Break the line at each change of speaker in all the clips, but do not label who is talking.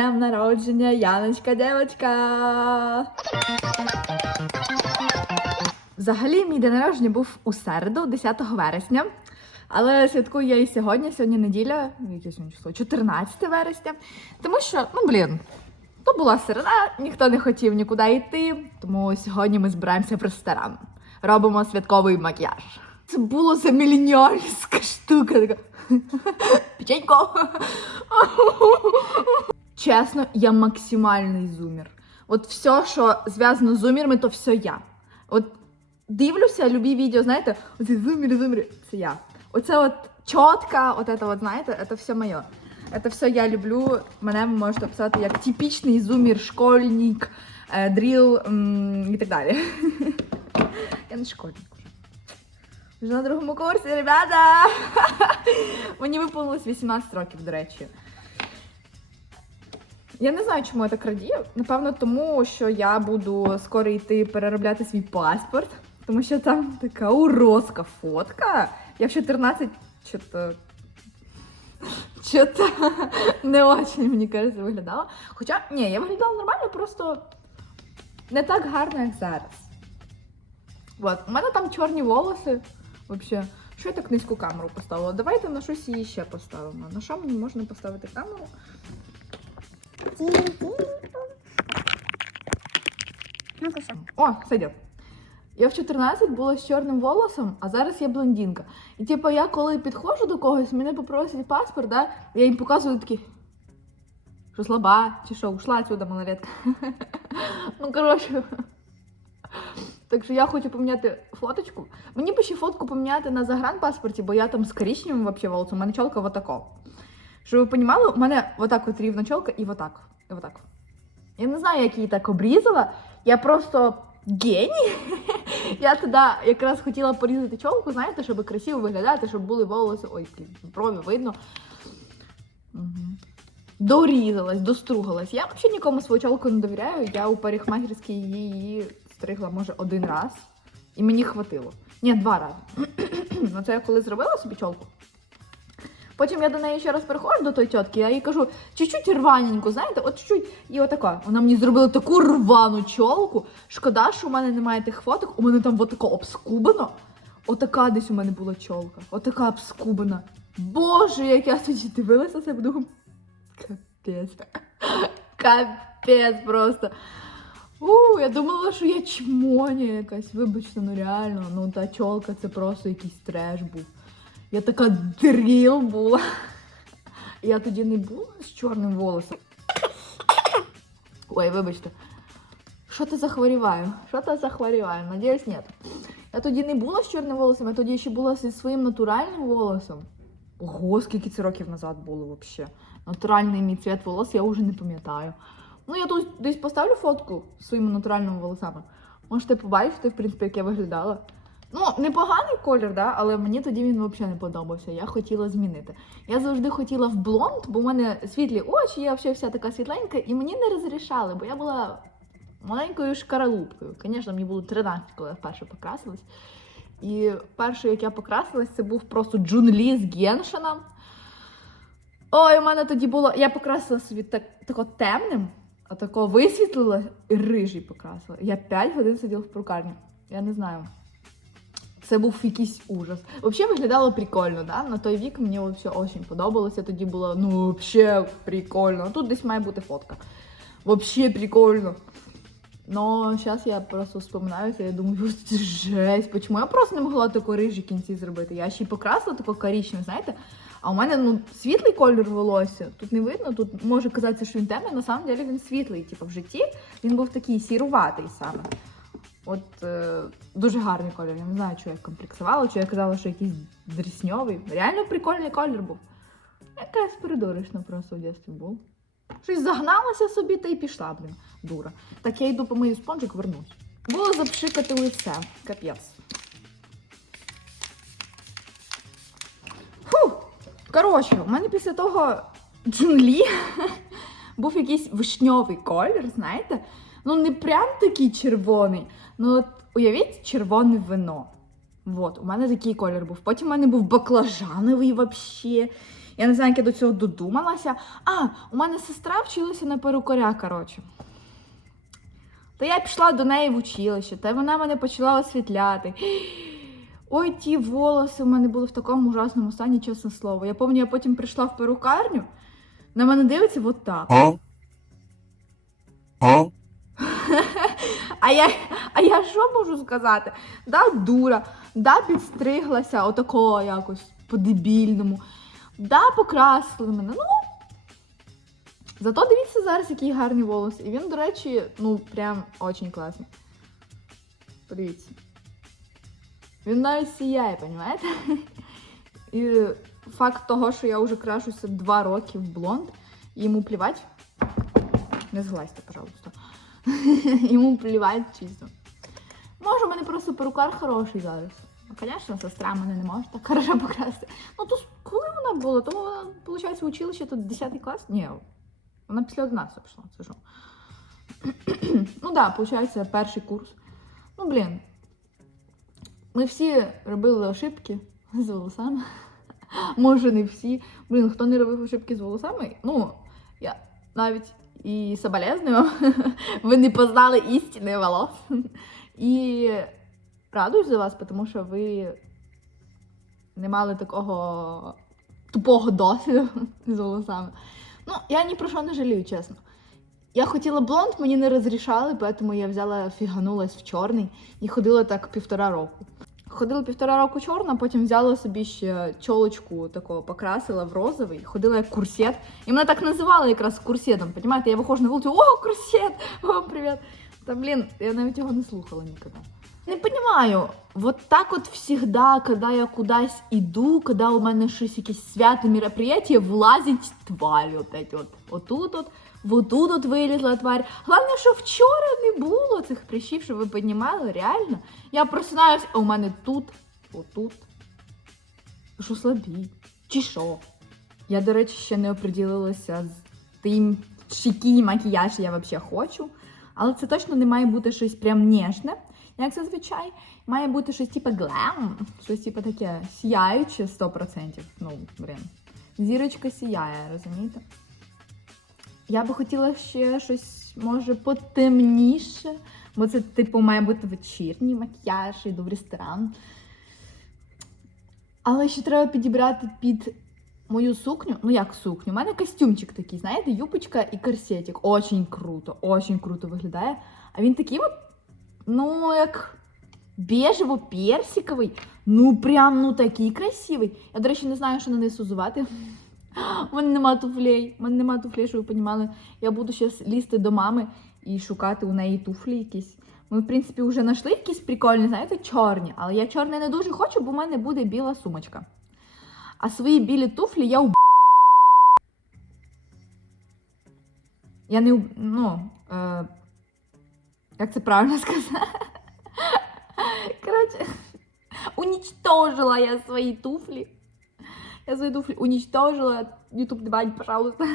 Днем народження, Яночка, дівчинка. Взагалі, мій день народження був у середу, 10 вересня. Але святкую я і сьогодні, сьогодні неділя, яке сьогодні число? 14 вересня. Тому що, ну блін, то була середа, ніхто не хотів нікуди йти. Тому сьогодні ми збираємося в ресторан. Робимо святковий макіяж. Це було за мільйонська штука. Така. Печенько. Чесно, я максимальний зумір. От все, що зв'язано з зумірами, то все я. От дивлюся, любі відео, знаєте, оці зуміри, зуміри, це я. Оце от чітка, от це от, знаєте, це все моє. Це все я люблю. Мене ви можете описати як типічний зумір, школьник, е, дріл і так далі. Я не школьник вже. На другому курсі, ребята! Мені виповнилось 18 років, до речі. Я не знаю, чому я так радію. Напевно, тому що я буду скоро йти переробляти свій паспорт, тому що там така урозка фотка. Я в 14 що-то. Що-то не очень, мені кажеться, виглядала. Хоча, ні, я виглядала нормально, просто не так гарно, як зараз. От, у мене там чорні волоси. Вообще, що я так низьку камеру поставила? Давайте на щось її ще поставимо. На що мені можна поставити камеру?
Ну-ка, що?
О, сойдет. Я в 14 була з чорним волосом, а зараз я блондинка. І типу, я коли підходжу до когось, мене попросять паспорт, да, я їм показую такі. Що слаба, чи що, ушла отсюда, малолетка. ну, коротше. Так що я хочу поміняти фоточку. Мені б ще фотку поміняти на загранпаспорті, бо я там з коричневим вообще волосом, у мене чолка вот. Щоб ви розуміли, у мене отак от рівна чолка і отак. І отак. Я не знаю, як її так обрізала. Я просто геній. Я тоді якраз хотіла порізати чолку, знаєте, щоб красиво виглядати, щоб були волоси. Ой, брові видно. Дорізалась, достругалась. Я взагалі нікому свою чолку не довіряю. Я у парикмахерській її стригла, може, один раз. І мені хватило. Ні, два рази. ну це я коли зробила собі чолку. Потім я до неї ще раз приходжу до тої тітки, я їй кажу, чуть-чуть рваненько, знаєте, от чуть-чуть. І отака. Вона мені зробила таку рвану чолку. Шкода, що у мене немає тих фоток, у мене там отако обскубано. Отака десь у мене була чолка. Отака обскубана. Боже, як я тоді дивилася це, думаю, капець. Капець просто. У, я думала, що я чмоня якась. Вибачте, ну реально, ну та чолка це просто якийсь треш був. Я така дріл була. Я тоді не була з чорним волосом. Ой, вибачте. Що ти захворіваю? Що ти захворіваю? Надіюсь, ні. Я тоді не була з чорним волосом, я тоді ще була зі своїм натуральним волосом. Ого, скільки це років назад було взагалі. Натуральний мій цвіт волос я вже не пам'ятаю. Ну, я тут десь поставлю фотку своїми натуральними волосами. Можете побачити, в принципі, як я виглядала. Ну, непоганий колір, да? але мені тоді він взагалі не подобався. Я хотіла змінити. Я завжди хотіла в блонд, бо в мене світлі очі, я взагалі вся така світленька, і мені не розрішали, бо я була маленькою шкаралупкою. Звісно, мені було 13, коли я вперше покрасилась. І перше, як я покрасилась, це був просто Джун-Лі з Геншином. Ой, у мене тоді було. Я покрасила собі так, тако темним, а тако висвітлила і рижий покрасила. Я 5 годин сиділа в прукарні. Я не знаю. Це був якийсь ужас. Взагалі виглядало прикольно, да? На той вік мені взагалі дуже подобалося. Тоді було ну взагалі прикольно. Тут десь має бути фотка. Взагалі прикольно. Но зараз я просто вспоминаюся, я думаю, це жесть, почему я просто не могла тако рижі кінці зробити. Я ще й покрасила тако коричневе, знаєте? А у мене ну світлий колір волосся. Тут не видно, тут може казатися, що він темний, на самом деле він світлий. Типу в житті він був такий сіруватий саме. От е, дуже гарний колір. Я не знаю, що я комплексувала, чи я казала, що якийсь дрісньовий. Реально прикольний колір був. Якась придурочна просто в дитинстві був. Щось загналася собі та й пішла, блін, дура. Так я йду по мою спонжик, вернусь. Було запшикати лице. Капець. Фу! Коротше, у мене після того джунглі був якийсь вишньовий колір, знаєте? Ну, не прям такий червоний. Ну, от уявіть червоне вино. От, у мене такий колір був. Потім у мене був баклажановий взагалі. Я не знаю, як я до цього додумалася. А, у мене сестра вчилася на перукаря, коротше. Та я пішла до неї в училище, та вона мене почала освітляти. Ой, ті волоси в мене були в такому ужасному стані, чесне слово. Я пам'ятаю, я потім прийшла в перукарню, на мене дивиться от так. А я, а я що можу сказати? Да, дура, да, підстриглася отакого якось по-дебільному. Да, покрасили мене. Ну. Зато дивіться зараз, які гарні волоси. І він, до речі, ну, прям очень класний. Подивіться. Він навіть сіяє, понімаєте? І факт того, що я вже крашуся два роки в блонд, і йому плівать. Не зглазьте, пожалуйста. Йому плівать чисто. Може, в мене просто перукар хороший зараз. Ну, звісно, сестра мене не може так хорошо покрасти. Ну, то коли вона була? Тому вона, виходить, училище тут 10 клас? Ні, вона після 11 пішла, це що? ну так, да, виходить, перший курс. Ну, блін. Ми всі робили ошибки з волосами. Може, не всі. Блін, хто не робив ошибки з волосами? Ну, я навіть і соболезную. Ви не познали істини волос. І радуюсь за вас, тому що ви не мали такого тупого досвіду з волосами. Ну, я ні про що не жалію, чесно. Я хотіла блонд, мені не розрішали, тому я взяла, фіганулась в чорний і ходила так півтора року. Ходила півтора року чорна, потім взяла собі ще чолочку такого покрасила в розовий, ходила як курсет. І мене так називали якраз курсетом. Понімаєте, я виходжу на вулицю, о, курсет! О, привіт! Та блін, я навіть його не слухала ніколи. Не понимаю, вот так от всегда, когда я кудись іду, когда у мене щось якесь свято, мероприятие, влазить тварь опять от. Отут от, вот тут от вилізла тварь. Головне, що вчора не було цих прищів, щоб ви понімали, реально. Я просинаюсь, а у мене тут, отут. Що слабі? Чи що? Я, до речі, ще не оприділилася з тим, який макіяж я взагалі хочу. Але це точно не має бути щось прям ніжне, як зазвичай. Має бути щось типу глем, щось типу таке сіяюче 100%. Ну, блін. Зірочка сіяє, розумієте? Я би хотіла ще щось, може, потемніше, бо це, типу, має бути вечірній макіяж, йду в ресторан. Але ще треба підібрати під мою сукню. Ну як сукню? У мене костюмчик такий, знаєте, юбочка і корсетик. Очень круто, очень круто виглядає. А він такий, от, ну, як бежево-персиковий. Ну, прям ну такий красивий. Я, до речі, не знаю, що на неї сузувати. У мене нема туфлей. У мене нема туфлей, щоб ви понімали. Я буду зараз лізти до мами і шукати у неї туфлі якісь. Ми, в принципі, вже знайшли якісь прикольні, знаєте, чорні. Але я чорні не дуже хочу, бо в мене буде біла сумочка. А свої білі туфлі я уб... Я не ну, е... як це правильно сказати? Коротше, уничтожила я свої туфлі. Я свої туфлі уничтожила. Ютуб не пожалуйста.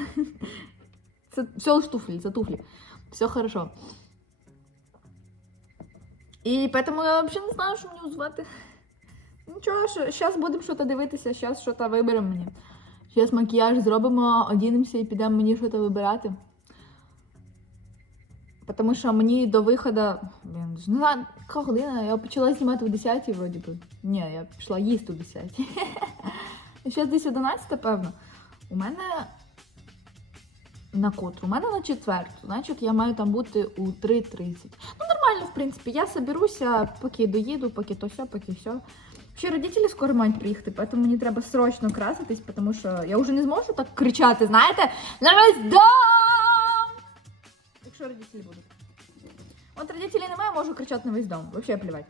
Це все лиш туфлі, це туфлі. Все хорошо. І поэтому я взагалі не знаю, що мені звати. Нічого, зараз будемо щось дивитися, зараз щось виберемо мені. Зараз макіяж зробимо, одінемося і підемо мені щось вибирати. Тому що мені до виходу, блін, не знаю, яка я почала знімати в 10 вроді би. Ні, я пішла їсти в 10. Зараз десь 11, певно. У мене на котру? У мене на четверту. Значить, я маю там бути у 3.30. Ну, нормально, в принципі. Я соберуся, поки доїду, поки то все, поки все. Ще родителі скоро мають приїхати, тому мені треба срочно краситись, тому що я вже не зможу так кричати, знаєте, на весь дом! Якщо родителі будуть. От родителей немає, можу кричати на весь дом. Вообще плевать.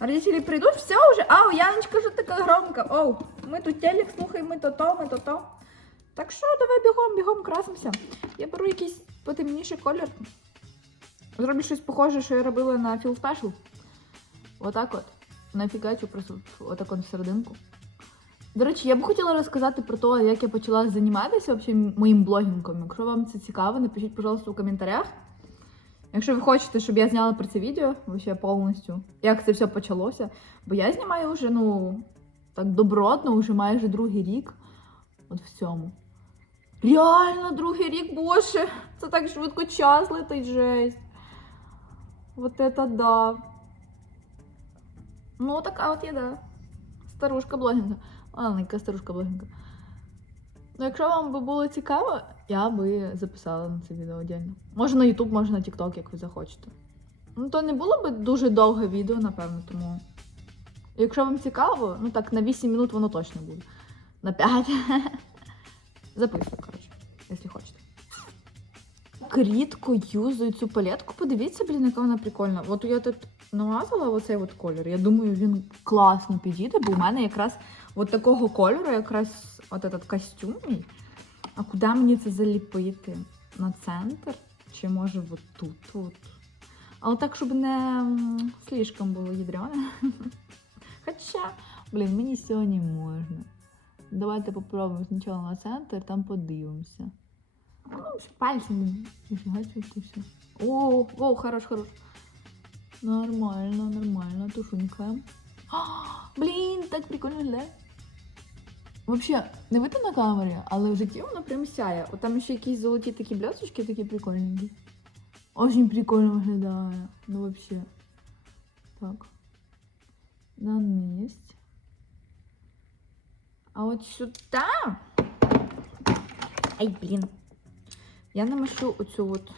Родители прийдуть, все уже. Ау, Яночка, що така громко? Оу, ми тут телек слухаємо, ми то то, ми то то. Так що, давай бігом, бігом красимося. Я беру якийсь потемніший колір. Зроблю щось похоже, що я робила на Feel Special. Отак от. Нафігачу просто отак от всерединку. До речі, я б хотіла розказати про те, як я почала займатися вообще моїм блогінгом. Якщо вам це цікаво, напишіть, пожалуйста, у коментарях. Якщо ви хочете, щоб я зняла про це відео, вообще повністю, як це все почалося. Бо я знімаю вже, ну, так добротно, вже майже другий рік. От в цьому. Реально, другий рік, боже, це так швидко час летить жесть. Вот это да. Ну, така от я, да. Старушка блогінка. Маленька старушка блогінка. Ну, якщо вам би було цікаво, я би записала на це відео отдельно. Може на YouTube, може на TikTok, як ви захочете. Ну, то не було б дуже довге відео, напевно, тому. Якщо вам цікаво, ну так, на 8 минут воно точно буде. На 5. Записую, коротше, якщо хочете. Рідко юзаю цю палетку. Подивіться, блін, яка вона прикольна. От я тут намазала оцей от колір. Я думаю, він класно підійде, бо у мене якраз от такого кольору, якраз от этот костюм. А куди мені це заліпити? На центр? Чи може от тут? От? Але так, щоб не слишком було ядрёне. Хоча, блін, мені сьогодні можна. Давайте попробуємо спочатку на центр, там подивимося. Ну, з пальцями. Все. О, о, хорош, хорош. Нормально, нормально, тушунькаємо. А, Блін, так прикольно виглядає. Вообще, не видно на камері, але в житті воно прям сяє. От там ще якісь золоті такі блесточки, такі прикольненькі. Очень прикольно виглядає. Ну вообще. Так. Нанисть. А от сюди. Ай, блін. Я намашу оцю от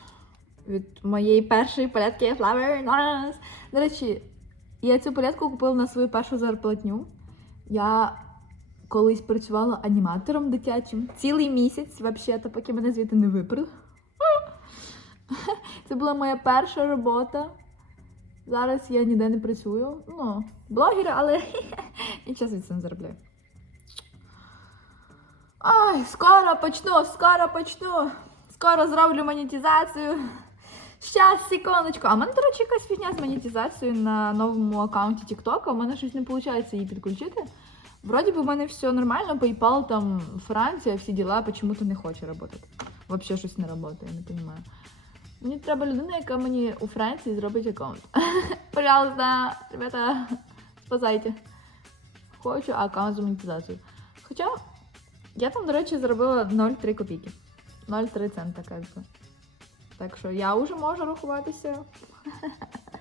від моєї першої палетки Flower Nice. До речі, я цю палетку купила на свою першу зарплатню. Я колись працювала аніматором дитячим цілий місяць, взагалі, поки мене звідти не виперли. Це була моя перша робота. Зараз я ніде не працюю. Ну, блогер, але нічого звідси не заробляю. Ай, скоро почну, скоро почну. Скоро зроблю монетизацію. Щас, секундочку. А в мене, до речі, якась фігня з монетизацією на новому аккаунті TikTok. У мене щось не виходить її підключити. Вроді би в мене все нормально, PayPal, там Франція, всі діла, почему-то не хоче працювати. Вообще щось не працює, не розумію. Мені треба людина, яка мені у Франції зробить аккаунт. Пожалуйста, ребята, спасайте. Хочу аккаунт з монетизацією. Хоча я там, до речі, зробила 0,3 копійки. 0,3 цента, би. Так що я вже можу рахуватися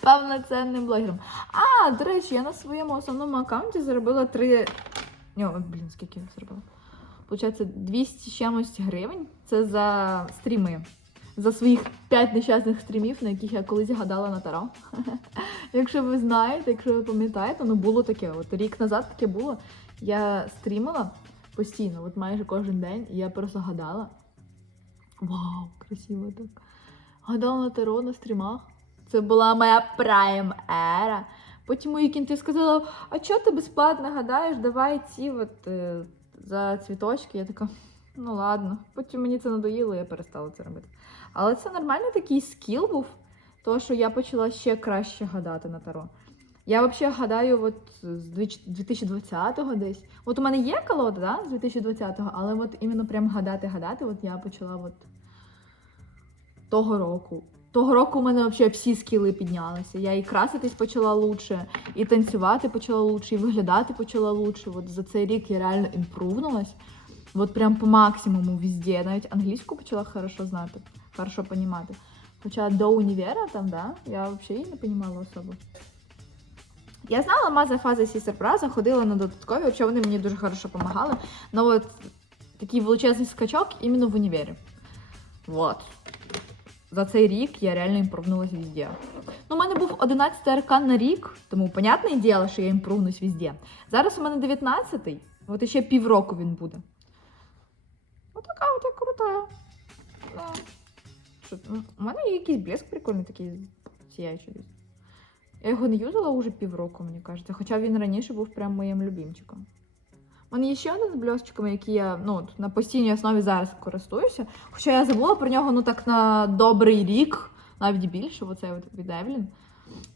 повноцінним блогером. А, до речі, я на своєму основному аккаунті заробила 3. О, блін, скільки я заробила? Получається, 200 чимось гривень. Це за стріми. За своїх 5 нещасних стрімів, на яких я колись гадала на таро. якщо ви знаєте, якщо ви пам'ятаєте, ну було таке. От рік назад таке було. Я стрімила постійно, от майже кожен день, і я просто гадала. Вау, красиво так. Гадала на таро на стрімах. Це була моя прайм ера. Потім мої кінти сказали, а чого ти безплатно гадаєш? Давай ці от, е, за цвіточки. Я така, ну ладно. Потім мені це надоїло, я перестала це робити. Але це нормальний такий скіл був, тому що я почала ще краще гадати на таро. Я взагалі гадаю от з 2020-го десь. От у мене є колода, да, з 2020-го, але от іменно прям гадати-гадати, от я почала от того року. Того року у мене взагалі всі скіли піднялися. Я і краситись почала лучше, і танцювати почала лучше, і виглядати почала лучше. От за цей рік я реально імпрувнулась. От прям по максимуму везде. Навіть англійську почала хорошо знати, хорошо понімати. Хоча до універа там, да, я взагалі не понімала особо. Я знала маза фази Сістер Браза, ходила на додаткові, хоча вони мені дуже хорошо допомагали. Ну от такий величезний скачок іменно в універі. Вот. За цей рік я реально імпровнулась везде. Ну, у мене був 11 аркан на рік, тому понятне діло, що я імпровнусь везде. Зараз у мене 19-й, от ще півроку він буде. Отака от я крута. Да. Ну, у мене є якийсь блеск прикольний, такий сіяючий. Я його не юзала вже півроку, мені кажеться, хоча він раніше був прям моїм любимчиком. Мене є ще один з бльосчиками, який я ну, на постійній основі зараз користуюся. Хоча я забула про нього ну так на добрий рік, навіть більше, оцей от від Евелін.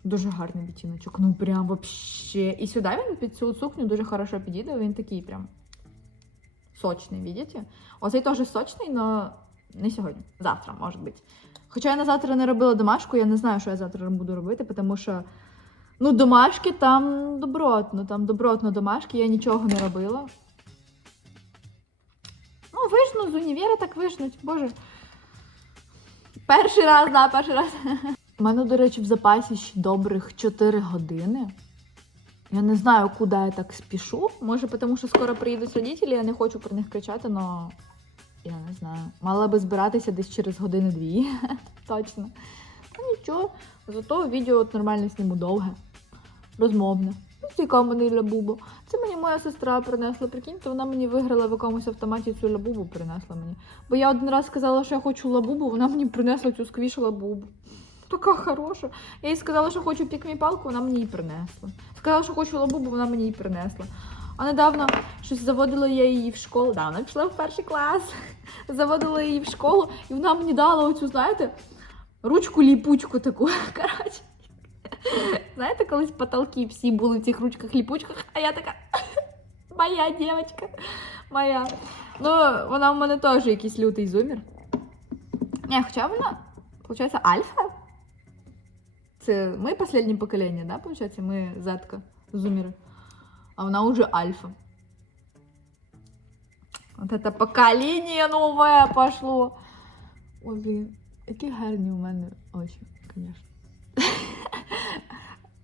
Дуже гарний відтіночок. Ну прям вообще. І сюди він під цю сукню дуже хорошо підійде. Він такий прям сочний, видите? Оцей теж сочний, але не сьогодні. Завтра, може бути. Хоча я на завтра не робила домашку, я не знаю, що я завтра буду робити, тому що ну, домашки там добротно, там добротно домашки, я нічого не робила. Ну, вижну з універа так вижнуть, боже. Перший раз, да, перший раз. У мене, до речі, в запасі ще добрих 4 години. Я не знаю, куди я так спішу. Може, тому що скоро приїдуть родителі, я не хочу про них кричати, але я не знаю. Мала би збиратися десь через години-дві. Точно. Ну нічого, зато відео нормально зніму довге, розмовне. Ну, яка в мене лябуба. Це мені моя сестра принесла. Прикиньте, вона мені виграла в якомусь автоматі цю лабубу принесла мені. Бо я один раз сказала, що я хочу лабубу, вона мені принесла цю сквіш лабубу. Така хороша. Я їй сказала, що хочу пікмі-палку, вона мені її принесла. Сказала, що хочу лабубу, вона мені її принесла. А недавно щось заводила я її в школу. Да, вона пішла в перший клас. Заводила її в школу, і вона мені дала оцю, знаєте, ручку ліпучку таку. Коротше. Знаєте, колись потолки всі були в цих ручках-ліпучках, а я така. Моя дівчинка. Моя. Ну, вона в мене теж якийсь лютий зумір. Ні, хоча вона, виходить, альфа. Це ми останнє покоління, да, виходить? Ми зетка, зуміри. А вона уже альфа. Вот это покоління нове пошло. Ой, блін, які гарні у мене очі, звісно.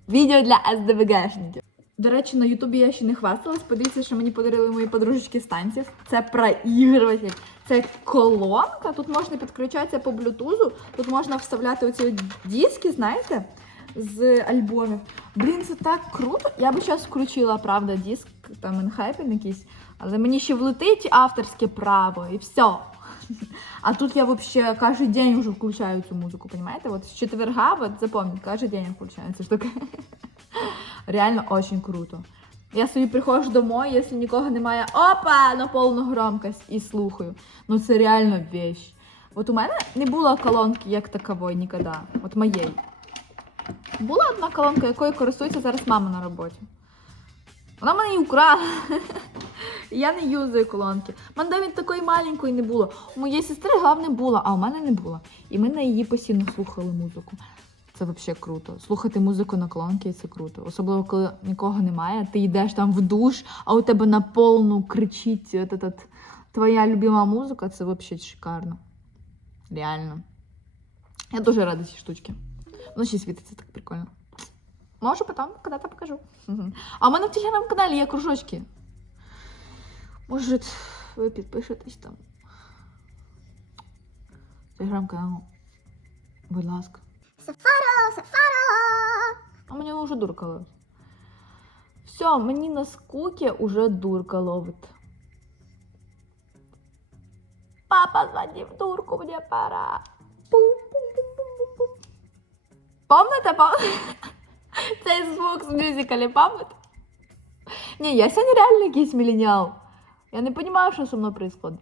Відео для СДВГшників. До речі, на Ютубі я ще не хвасталась. Подивіться, що мені подарили мої подружечки з. Це проігруватель. Це колонка. Тут можна підключатися по блютузу. Тут можна вставляти оці диски, знаєте, з альбомів. Блін, це так круто. Я би зараз включила, правда, диск, там енхайпен якийсь, але мені ще влетить авторське право і все. А тут я вообще каждый день уже включаю цю музику, понимаете? Вот с четверга, вот запомните, каждый день я включаю. Реально очень круто. Я собі приходжу домой, якщо нікого немає, опа, на повну громкость і слухаю. Ну це реально вещь. От у мене не було колонки як такової ніколи. От моєї. Була одна колонка, якою користується зараз мама на роботі. Вона мене її украла. Я не юзаю колонки. У мене навіть такої маленької не було. У моєї сестри головне було, а у мене не було. І ми на її постійно слухали музику. Це взагалі круто. Слухати музику на колонки це круто. Особливо, коли нікого немає. Ти йдеш там в душ, а у тебе на повну кричить от твоя любима музика. Це взагалі шикарно. Реально. Я дуже рада цій штучці. Воно ще світиться так прикольно. Може, потім коли-то покажу. Мгм. А у мене в телеграм-каналі є кружочки. Може, ви підпишетесь там. Телеграм-канал. Будь ласка.
Сафаро, сафаро.
А мені вже дурка ловить. Все, мені на скуки уже дурка ловить. Папа, звони в дурку, мне пора. Пум-пум-пум-пум-пум. Помните, помните? Цей звук з мюзикалі, помните? Ні, я сьогодні реально якийсь міленіал. Я не розумію, що зі мною відбувається.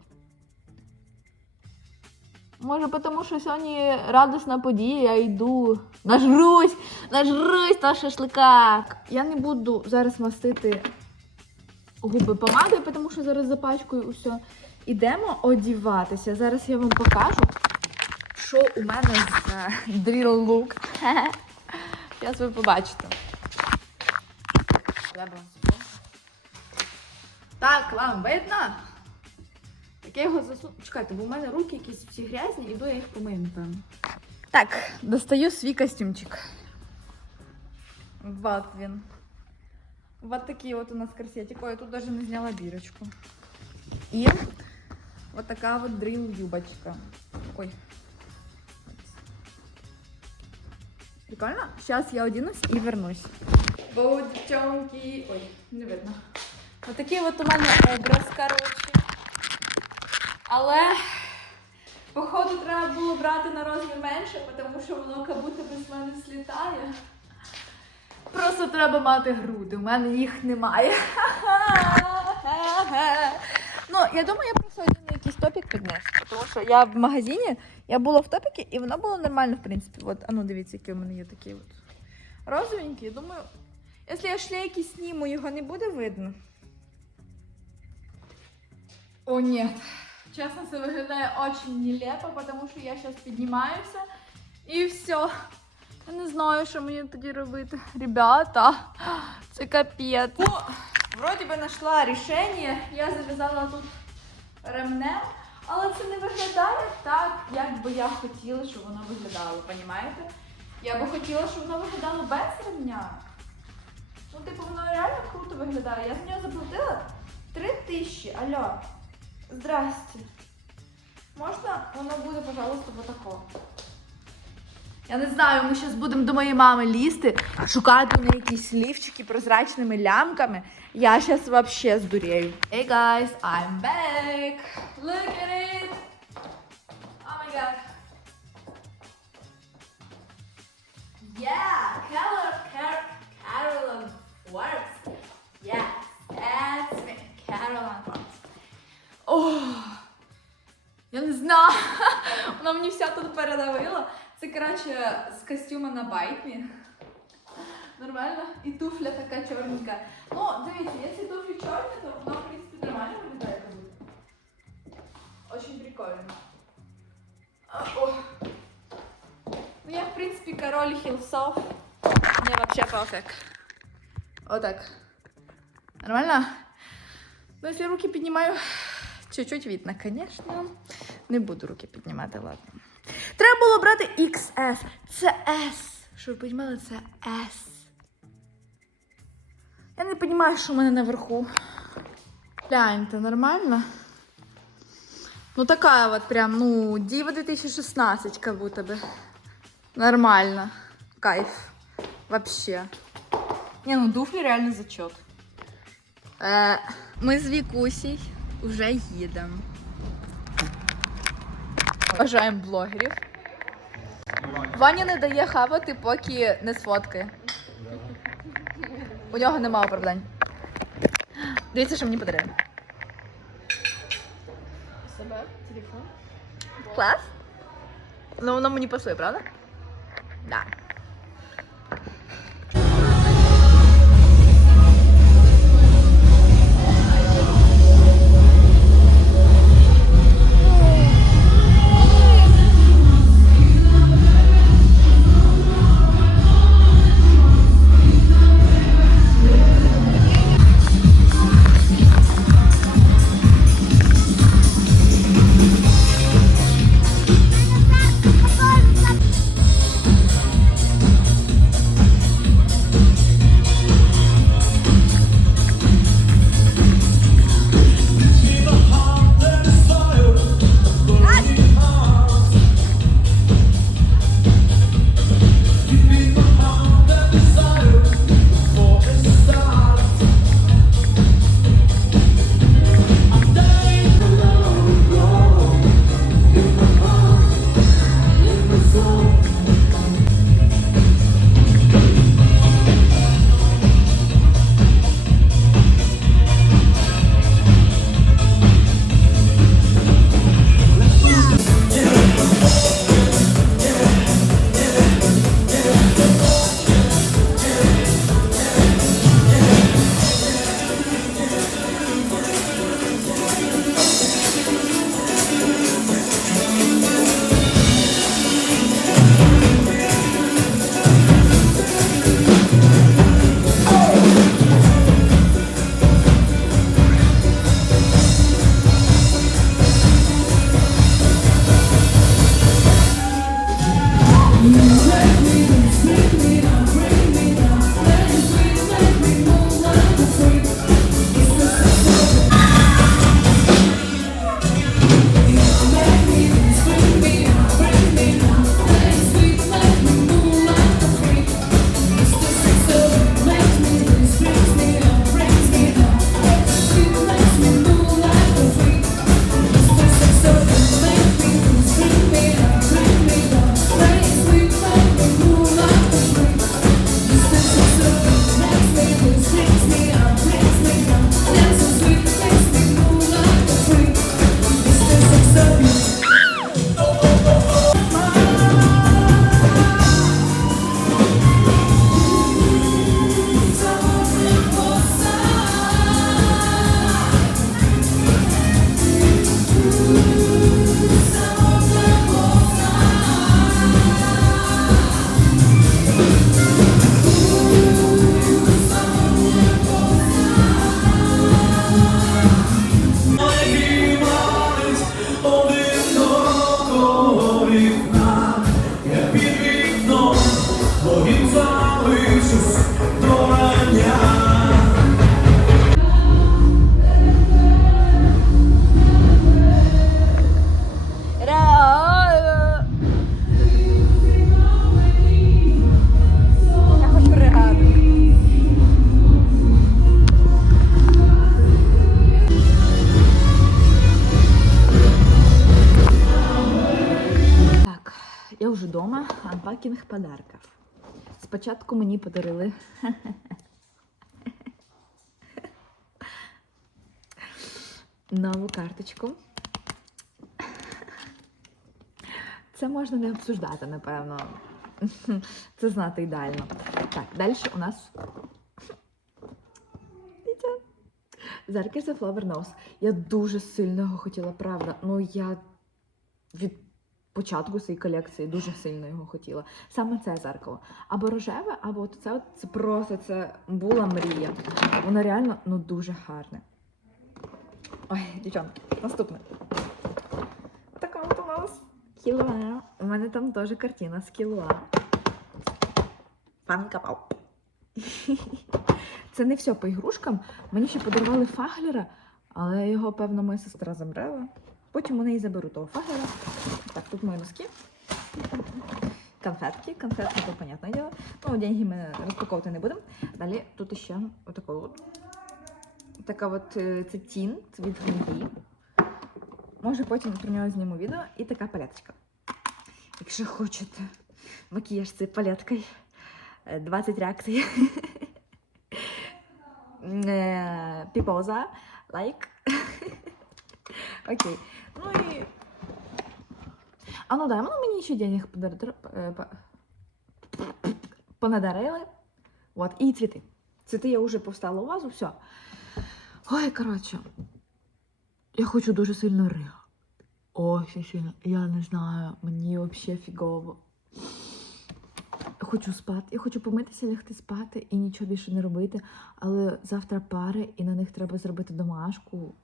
Може, тому що сьогодні радісна подія, я йду, нажрусь, нажрусь на шашликах. Я не буду зараз мастити губи помадою, тому що зараз запачкаю усе. Ідемо одіватися. Зараз я вам покажу, що у мене drill look. Зараз ви побачите. Треба. Так, вам видно? Так я його засуну. Чекайте, бо в мене руки якісь всі грязні, іду я їх помию, напевно. Так, достаю свій костюмчик. Вот він. Вот такий от у нас корсетик. Ой, я тут даже не зняла бірочку. І вот така вот дрил юбочка. Ой. Прикольно? Сейчас я оденусь і вернусь. Бо, дівчонки... Ой, не видно. Ось такий от у мене образ, коротше. Але, походу, треба було брати на розмір менше, тому що воно як будто би мене слітає. Просто треба мати груди, у мене їх немає. Ну, я думаю, я просто топік піднесу. Тому що я в магазині, я була в топіки, і воно було нормально, в принципі. От, а ну дивіться, які у мене є такі от розовенькі. Думаю, якщо я шлейки сніму, його не буде видно. О, ні. Чесно, це виглядає очень нелепо, тому що я зараз піднімаюся і все. Я не знаю, що мені тоді робити. Ребята, це капець. Ну, вроді би знайшла рішення. Я зав'язала тут ремнем, але це не виглядає так, як би я хотіла, щоб воно виглядало, понімаєте? Я би хотіла, щоб воно виглядало без ремня. Ну, типу, воно реально круто виглядає. Я за нього заплатила 3 тисячі. Алло. Здрасте. Можна воно буде, пожалуйста, отако. Я не знаю, ми зараз будемо до моєї мами лізти, шукати у якісь лівчики прозрачними лямками. Я зараз вообще здурію. Hey guys, I'm back. Look at it. Oh my god. Yeah, color, car, Carolyn works. Yes, that's me. Carolyn works. Ох, я не знаю. Вона мені вся тут передавила. Це, коротше, з костюма на байкмі. Нормально? І туфля така чорненька. Ну, дивіться, якщо туфлі чорні, то вона, в принципі, нормально виглядає. як будто. Очень прикольно. А, о. Ну, я, в принципі, король хілсов. Мне вообще пофиг. Отак. Нормально? Ну, если руки піднімаю, чуть-чуть видно, конечно. Не буду руки піднімати, ладно. Треба було брати XS. Це S. Щоб ви розуміли, це S. Я не розумію, що в мене наверху. Гляньте, нормально? Ну, такая вот прям, ну, Дива 2016, как будто бы. Нормально. Кайф. Вообще. Не, ну дуфли реально зачет. Е, ми з Вікусій вже їдемо. Бажаємо блогерів. Ваня не дає хавати, поки не сфоткає. У нього немає оправдань. Дивіться, що мені подарили.
Себе телефон.
Клас? Ну, воно мені пасує, правда? Да. Анпакінг подарків. Спочатку мені подарили. Нову карточку. Це можна не обсуждати, напевно. Це знати ідеально. Так, далі у нас. Дитя. За Flower Nose. Я дуже сильно його хотіла, правда. Ну, я від початку цієї колекції дуже сильно його хотіла. Саме це зеркало. Або рожеве, або от це, от, це просто це була мрія. Воно реально ну, дуже гарне. Ой, дівчонки, наступне. Така от у нас кілуа. У мене там теж картина з кілуа. Пан. Це не все по ігрушкам. Мені ще подарували фаглера, але його, певно, моя сестра забрала. Потім у неї заберу того фаглера. Так, тут мої носки. Конфетки. Конфетки, то понятне діло. Ну, деньги ми розпаковувати не будемо. Далі тут ще отако от. Така от е, це тін це від Грінгі. Може потім про нього зніму відео. І така палеточка. Якщо хочете макіяж цією палеткою. е, 20 реакцій. Е, Піпоза, лайк. Окей. Ну і. А ну дай, ну мені ще денег е, понадарили. От, і цвіти. Цвіти я вже повстала у вазу, все. Ой, коротше. Я хочу дуже сильно ригати. Очень сильно. Я не знаю, мені взагалі фігово. Хочу спати. Я хочу помитися, лягти спати і нічого більше не робити. Але завтра пари, і на них треба зробити домашку.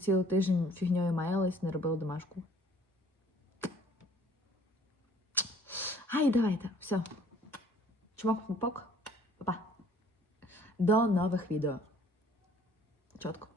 Цілий тиждень фігньою маялась, не робила домашку. Ай, давайте, все. Чмок, пупок. Па-па. До нових відео. Чітко.